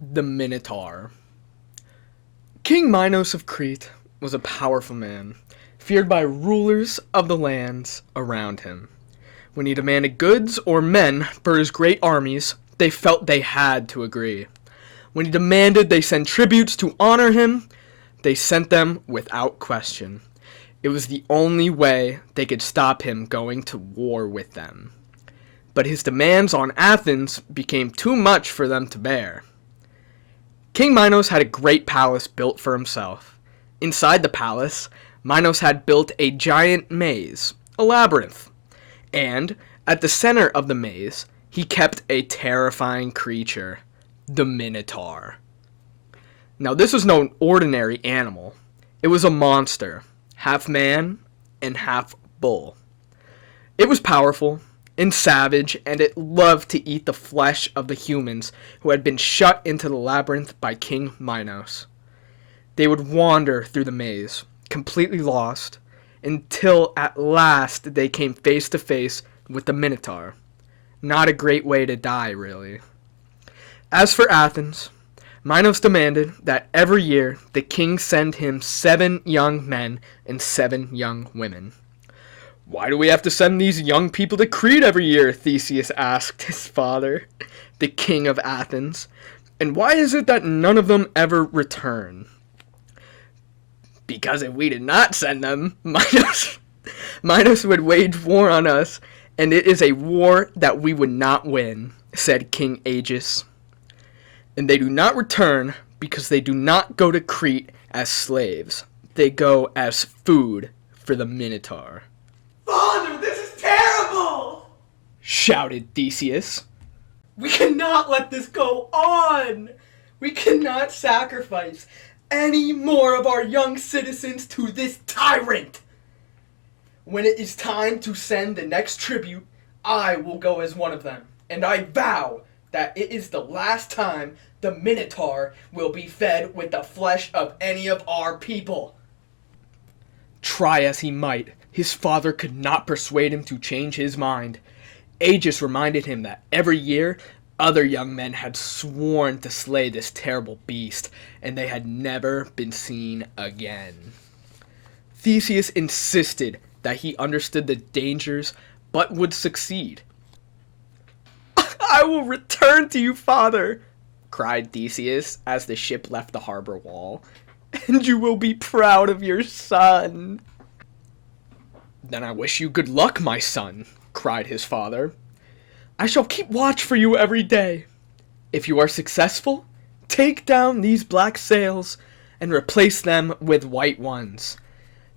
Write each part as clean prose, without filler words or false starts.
The Minotaur. King Minos of Crete was a powerful man, feared by rulers of the lands around him. When he demanded goods or men for his great armies, they felt they had to agree. When he demanded they send tributes to honor him, they sent them without question. It was the only way they could stop him going to war with them. But his demands on Athens became too much for them to bear. King Minos had a great palace built for himself. Inside the palace, Minos had built a giant maze, a labyrinth. And at the center of the maze, he kept a terrifying creature, the Minotaur. Now, this was no ordinary animal. It was a monster, half man and half bull. It was powerful and savage, and it loved to eat the flesh of the humans who had been shut into the labyrinth by King Minos. They would wander through the maze, completely lost, until at last they came face to face with the Minotaur. Not a great way to die, really. As for Athens, Minos demanded that every year the king send him 7 young men and 7 young women. "Why do we have to send these young people to Crete every year?" Theseus asked his father, the king of Athens. "And why is it that none of them ever return?" "Because if we did not send them, Minos would wage war on us, and it is a war that we would not win," said King Aegis. "And they do not return because they do not go to Crete as slaves. They go as food for the Minotaur." "Father, this is terrible!" shouted Theseus. "We cannot let this go on! We cannot sacrifice any more of our young citizens to this tyrant! When it is time to send the next tribute, I will go as one of them, and I vow that it is the last time the Minotaur will be fed with the flesh of any of our people." Try as he might, his father could not persuade him to change his mind. Aegis reminded him that every year other young men had sworn to slay this terrible beast, and they had never been seen again. Theseus insisted that he understood the dangers, but would succeed. "I will return to you, father," cried Theseus as the ship left the harbor wall, "and you will be proud of your son." "Then I wish you good luck, my son," cried his father. "I shall keep watch for you every day. If you are successful, take down these black sails and replace them with white ones.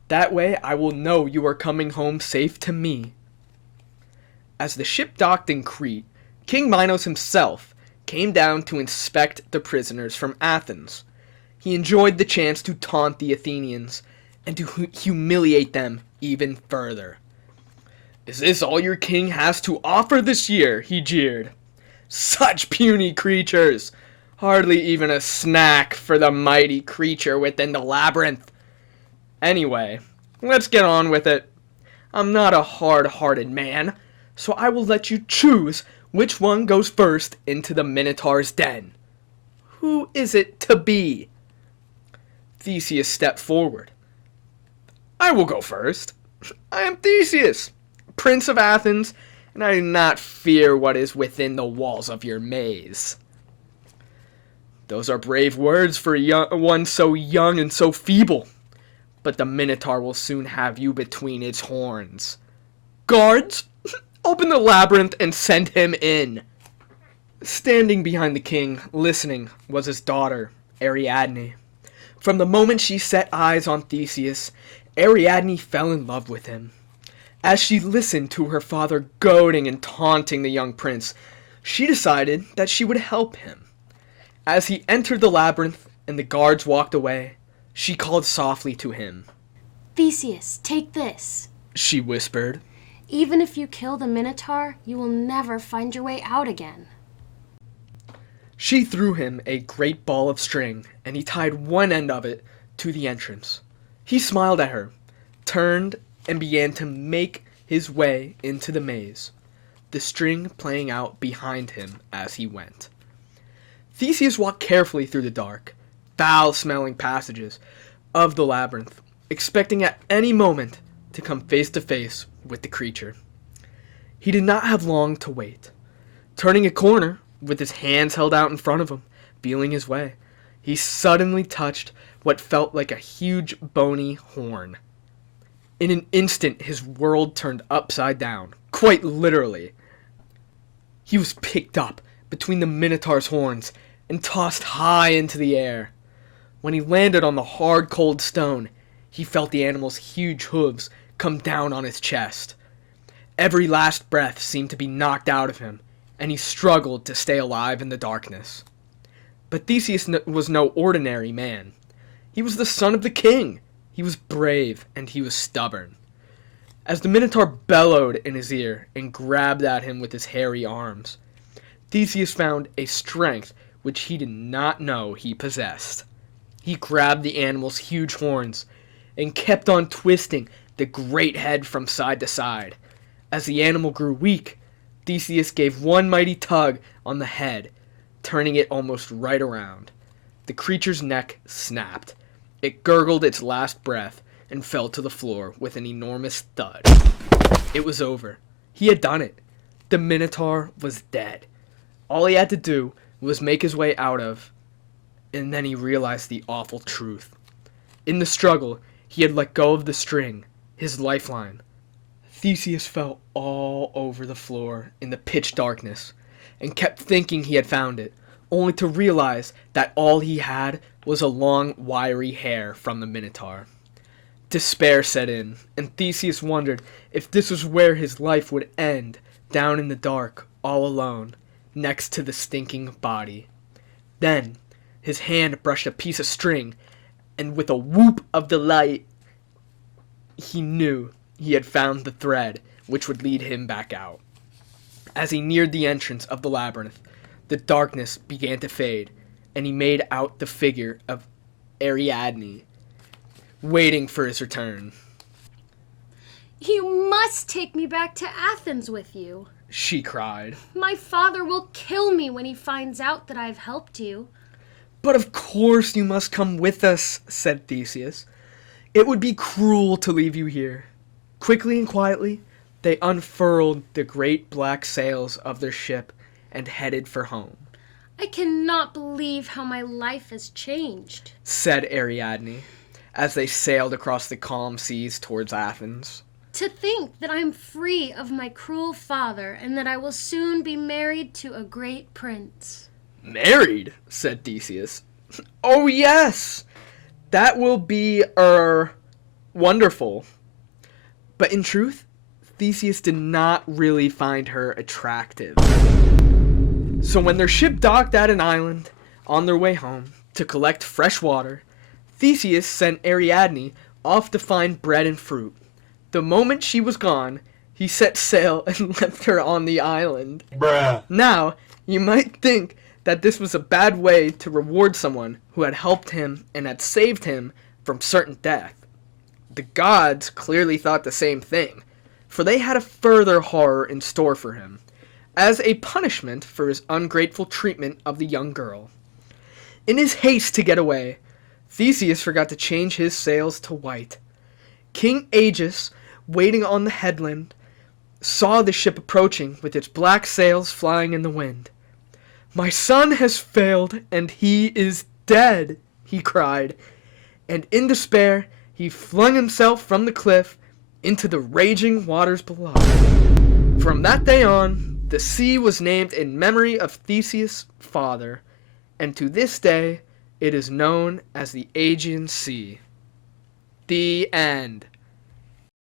That way I will know you are coming home safe to me." As the ship docked in Crete, King Minos himself came down to inspect the prisoners from Athens. He enjoyed the chance to taunt the Athenians and to humiliate them even further. "Is this all your king has to offer this year?" he jeered. "Such puny creatures! Hardly even a snack for the mighty creature within the labyrinth. Anyway, let's get on with it. I'm not a hard-hearted man, so I will let you choose which one goes first into the Minotaur's den. Who is it to be?" Theseus stepped forward. "I will go first. I am Theseus, Prince of Athens, and I do not fear what is within the walls of your maze." "Those are brave words for one so young and so feeble. But the Minotaur will soon have you between its horns. Guards, open the labyrinth and send him in." Standing behind the king, listening, was his daughter, Ariadne. From the moment she set eyes on Theseus, Ariadne fell in love with him. As she listened to her father goading and taunting the young prince, she decided that she would help him. As he entered the labyrinth and the guards walked away, she called softly to him. "Theseus, take this," she whispered. "Even if you kill the Minotaur, you will never find your way out again." She threw him a great ball of string, and he tied one end of it to the entrance. He smiled at her, turned, and began to make his way into the maze, the string playing out behind him as he went. Theseus walked carefully through the dark, foul-smelling passages of the labyrinth, expecting at any moment to come face to face with the creature. He did not have long to wait. Turning a corner, with his hands held out in front of him, feeling his way, he suddenly touched what felt like a huge bony horn. In an instant, his world turned upside down, quite literally. He was picked up between the Minotaur's horns and tossed high into the air. When he landed on the hard, cold stone, he felt the animal's huge hooves come down on his chest. Every last breath seemed to be knocked out of him, and he struggled to stay alive in the darkness. But Theseus was no ordinary man. He was the son of the king. He was brave, and he was stubborn. As the Minotaur bellowed in his ear and grabbed at him with his hairy arms, Theseus found a strength which he did not know he possessed. He grabbed the animal's huge horns and kept on twisting the great head from side to side. As the animal grew weak, Theseus gave one mighty tug on the head, turning it almost right around. The creature's neck snapped. It gurgled its last breath and fell to the floor with an enormous thud. It was over. He had done it. The Minotaur was dead. All he had to do was make his way out of, and then he realized the awful truth. In the struggle, he had let go of the string, his lifeline. Theseus fell all over the floor in the pitch darkness and kept thinking he had found it, only to realize that all he had was a long, wiry hair from the Minotaur. Despair set in, and Theseus wondered if this was where his life would end, down in the dark, all alone, next to the stinking body. Then, his hand brushed a piece of string, and with a whoop of delight, he knew he had found the thread which would lead him back out. As he neared the entrance of the labyrinth, the darkness began to fade, and he made out the figure of Ariadne, waiting for his return. You must take me back to Athens with you, she cried. My father will kill me when he finds out that I've helped you. But of course you must come with us, said Theseus. It would be cruel to leave you here. Quickly and quietly, they unfurled the great black sails of their ship and headed for home. I cannot believe how my life has changed, said Ariadne, as they sailed across the calm seas towards Athens. To think that I'm free of my cruel father and that I will soon be married to a great prince. Married? Said Theseus. Oh yes! That will be, wonderful. But in truth, Theseus did not really find her attractive. So when their ship docked at an island on their way home to collect fresh water, Theseus sent Ariadne off to find bread and fruit. The moment she was gone, he set sail and left her on the island. Bruh. Now, you might think that this was a bad way to reward someone who had helped him and had saved him from certain death. The gods clearly thought the same thing, for they had a further horror in store for him, as a punishment for his ungrateful treatment of the young girl. In his haste to get away, Theseus forgot to change his sails to white. King Aegeus, waiting on the headland, saw the ship approaching with its black sails flying in the wind. My son has failed, and he is dead, he cried, and in despair he flung himself from the cliff into the raging waters below. From that day on, the sea was named in memory of Theseus' father, and to this day it is known as the Aegean Sea. The end.